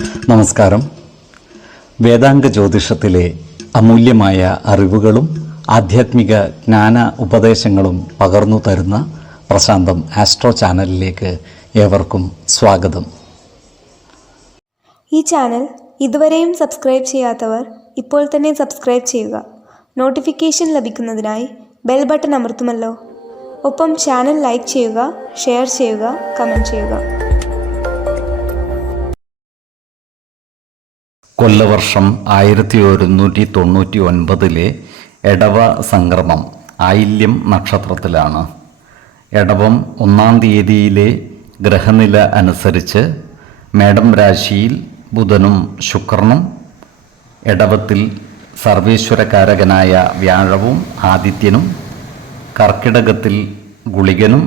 നമസ്കാരം. വേദാംഗ ജ്യോതിഷത്തിലെ അമൂല്യമായ അറിവുകളും ആധ്യാത്മിക ജ്ഞാന ഉപദേശങ്ങളും പകർന്നു തരുന്ന പ്രശാന്തം ആസ്ട്രോ ചാനലിലേക്ക് ഏവർക്കും സ്വാഗതം. ഈ ചാനൽ ഇതുവരെയും സബ്സ്ക്രൈബ് ചെയ്യാത്തവർ ഇപ്പോൾ തന്നെ സബ്സ്ക്രൈബ് ചെയ്യുക. നോട്ടിഫിക്കേഷൻ ലഭിക്കുന്നതിനായി ബെൽ ബട്ടൺ അമർത്തുമല്ലോ. ഒപ്പം ചാനൽ ലൈക്ക് ചെയ്യുക, ഷെയർ ചെയ്യുക, കമൻറ്റ് ചെയ്യുക. കൊല്ലവർഷം 1199 എടവ സംക്രമം ആയില്യം നക്ഷത്രത്തിലാണ്. എടവം 1-ാം തീയതിയിലെ ഗ്രഹനില അനുസരിച്ച് മേടം രാശിയിൽ ബുധനും ശുക്രനും, എടവത്തിൽ സർവേശ്വരകാരകനായ വ്യാഴവും ആദിത്യനും, കർക്കിടകത്തിൽ ഗുളികനും,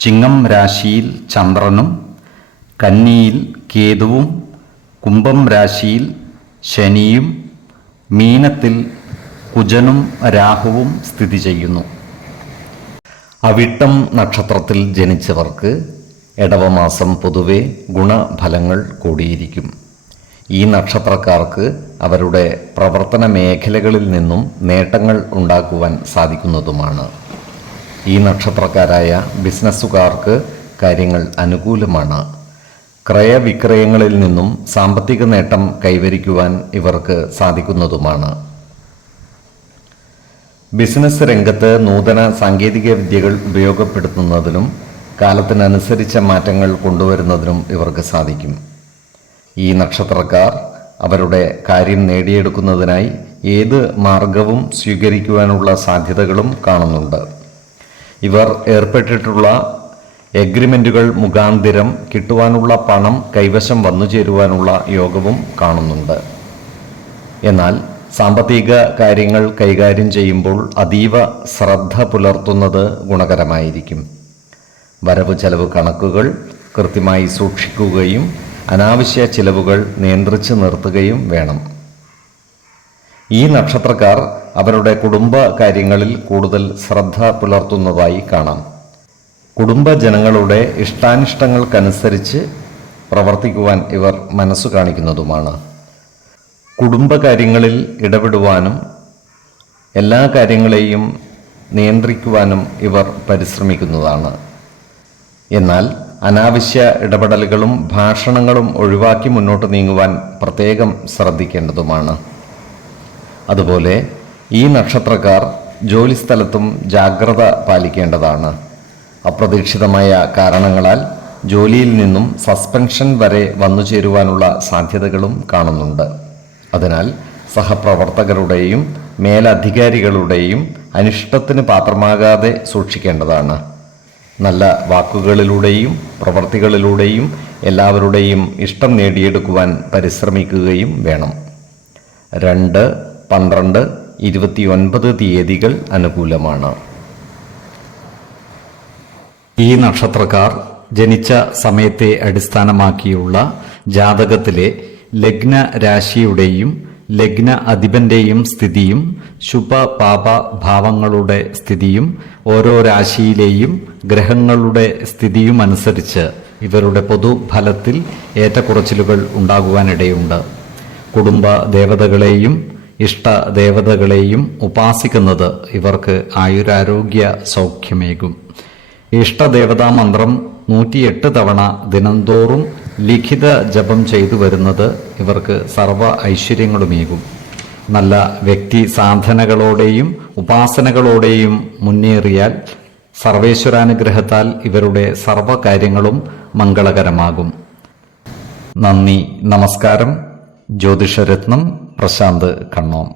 ചിങ്ങം രാശിയിൽ ചന്ദ്രനും, കന്നിയിൽ കേതുവും, കുംഭം രാശിയിൽ ശനിയും, മീനത്തിൽ കുജനും രാഹുവും സ്ഥിതി ചെയ്യുന്നു. അവിട്ടം നക്ഷത്രത്തിൽ ജനിച്ചവർക്ക് എടവമാസം പൊതുവെ ഗുണഫലങ്ങൾ കൂടിയിരിക്കും. ഈ നക്ഷത്രക്കാർക്ക് അവരുടെ പ്രവർത്തന മേഖലകളിൽ നിന്നും നേട്ടങ്ങൾ ഉണ്ടാക്കുവാൻ സാധിക്കുന്നതുമാണ്. ഈ നക്ഷത്രക്കാരായ ബിസിനസ്സുകാർക്ക് കാര്യങ്ങൾ അനുകൂലമാണ്. ക്രയവിക്രയങ്ങളിൽ നിന്നും സാമ്പത്തിക നേട്ടം കൈവരിക്കുവാൻ ഇവർക്ക് സാധിക്കുന്നതുമാണ്. ബിസിനസ് രംഗത്ത് നൂതന സാങ്കേതിക വിദ്യകൾ ഉപയോഗപ്പെടുത്തുന്നതിനും കാലത്തിനനുസരിച്ച മാറ്റങ്ങൾ കൊണ്ടുവരുന്നതിനും ഇവർക്ക് സാധിക്കും. ഈ നക്ഷത്രക്കാർ അവരുടെ കാര്യം നേടിയെടുക്കുന്നതിനായി ഏത് മാർഗവും സ്വീകരിക്കുവാനുള്ള സാധ്യതകളും കാണുന്നുണ്ട്. ഇവർ ഏർപ്പെട്ടിട്ടുള്ള എഗ്രിമെൻറ്റുകൾ മുഖാന്തിരം കിട്ടുവാനുള്ള പണം കൈവശം വന്നു ചേരുവാനുള്ള യോഗവും കാണുന്നുണ്ട്. എന്നാൽ സാമ്പത്തിക കാര്യങ്ങൾ കൈകാര്യം ചെയ്യുമ്പോൾ അതീവ ശ്രദ്ധ പുലർത്തുന്നത് ഗുണകരമായിരിക്കും. വരവ് ചെലവ് കണക്കുകൾ കൃത്യമായി സൂക്ഷിക്കുകയും അനാവശ്യ ചിലവുകൾ നിയന്ത്രിച്ച് നിർത്തുകയും വേണം. ഈ നക്ഷത്രക്കാർ അവരുടെ കുടുംബ കാര്യങ്ങളിൽ കൂടുതൽ ശ്രദ്ധ പുലർത്തുന്നതായി കാണാം. കുടുംബജനങ്ങളുടെ ഇഷ്ടാനിഷ്ടങ്ങൾക്കനുസരിച്ച് പ്രവർത്തിക്കുവാൻ ഇവർ മനസ്സു കാണിക്കുന്നതുമാണ്. കുടുംബകാര്യങ്ങളിൽ ഇടപെടുവാനും എല്ലാ കാര്യങ്ങളെയും നിയന്ത്രിക്കുവാനും ഇവർ പരിശ്രമിക്കുന്നതാണ്. എന്നാൽ അനാവശ്യ ഇടപെടലുകളും ഭാഷണങ്ങളും ഒഴിവാക്കി മുന്നോട്ട് നീങ്ങുവാൻ പ്രത്യേകം ശ്രദ്ധിക്കേണ്ടതുമാണ്. അതുപോലെ ഈ നക്ഷത്രക്കാർ ജോലിസ്ഥലത്തും ജാഗ്രത പാലിക്കേണ്ടതാണ്. അപ്രതീക്ഷിതമായ കാരണങ്ങളാൽ ജോലിയിൽ നിന്നും സസ്പെൻഷൻ വരെ വന്നു ചേരുവാനുള്ള സാധ്യതകളും കാണുന്നുണ്ട്. അതിനാൽ സഹപ്രവർത്തകരുടെയും മേലധികാരികളുടെയും അനിഷ്ടത്തിന് പാത്രമാകാതെ സൂക്ഷിക്കേണ്ടതാണ്. നല്ല വാക്കുകളിലൂടെയും പ്രവൃത്തികളിലൂടെയും എല്ലാവരുടെയും ഇഷ്ടം നേടിയെടുക്കുവാൻ പരിശ്രമിക്കുകയും വേണം. 2, 12, 29 തീയതികൾ അനുകൂലമാണ്. ഈ നക്ഷത്രക്കാർ ജനിച്ച സമയത്തെ അടിസ്ഥാനമാക്കിയുള്ള ജാതകത്തിലെ ലഗ്ന രാശിയുടെയും ലഗ്ന അധിപന്റെയും സ്ഥിതിയും ശുഭപാപ ഭാവങ്ങളുടെ സ്ഥിതിയും ഓരോ രാശിയിലെയും ഗ്രഹങ്ങളുടെ സ്ഥിതിയും അനുസരിച്ച് ഇവരുടെ പൊതുഫലത്തിൽ ഏറ്റക്കുറച്ചിലുകൾ ഉണ്ടാകുവാനിടയുണ്ട്. കുടുംബ ദേവതകളെയും ഇഷ്ടദേവതകളെയും ഉപാസിക്കുന്നത് ഇവർക്ക് ആയുരാരോഗ്യ സൗഖ്യമേകും. ഇഷ്ടദേവതാ മന്ത്രം 108 തവണ ദിനംതോറും ലിഖിത ജപം ചെയ്തു വരുന്നത് ഇവർക്ക് സർവ ഐശ്വര്യങ്ങളുമേകും. നല്ല വ്യക്തി സാധനകളോടെയും ഉപാസനകളോടെയും മുന്നേറിയാൽ സർവേശ്വരാനുഗ്രഹത്താൽ ഇവരുടെ സർവകാര്യങ്ങളും മംഗളകരമാകും. നന്ദി, നമസ്കാരം. ജ്യോതിഷരത്നം പ്രശാന്ത് കണ്ണോം.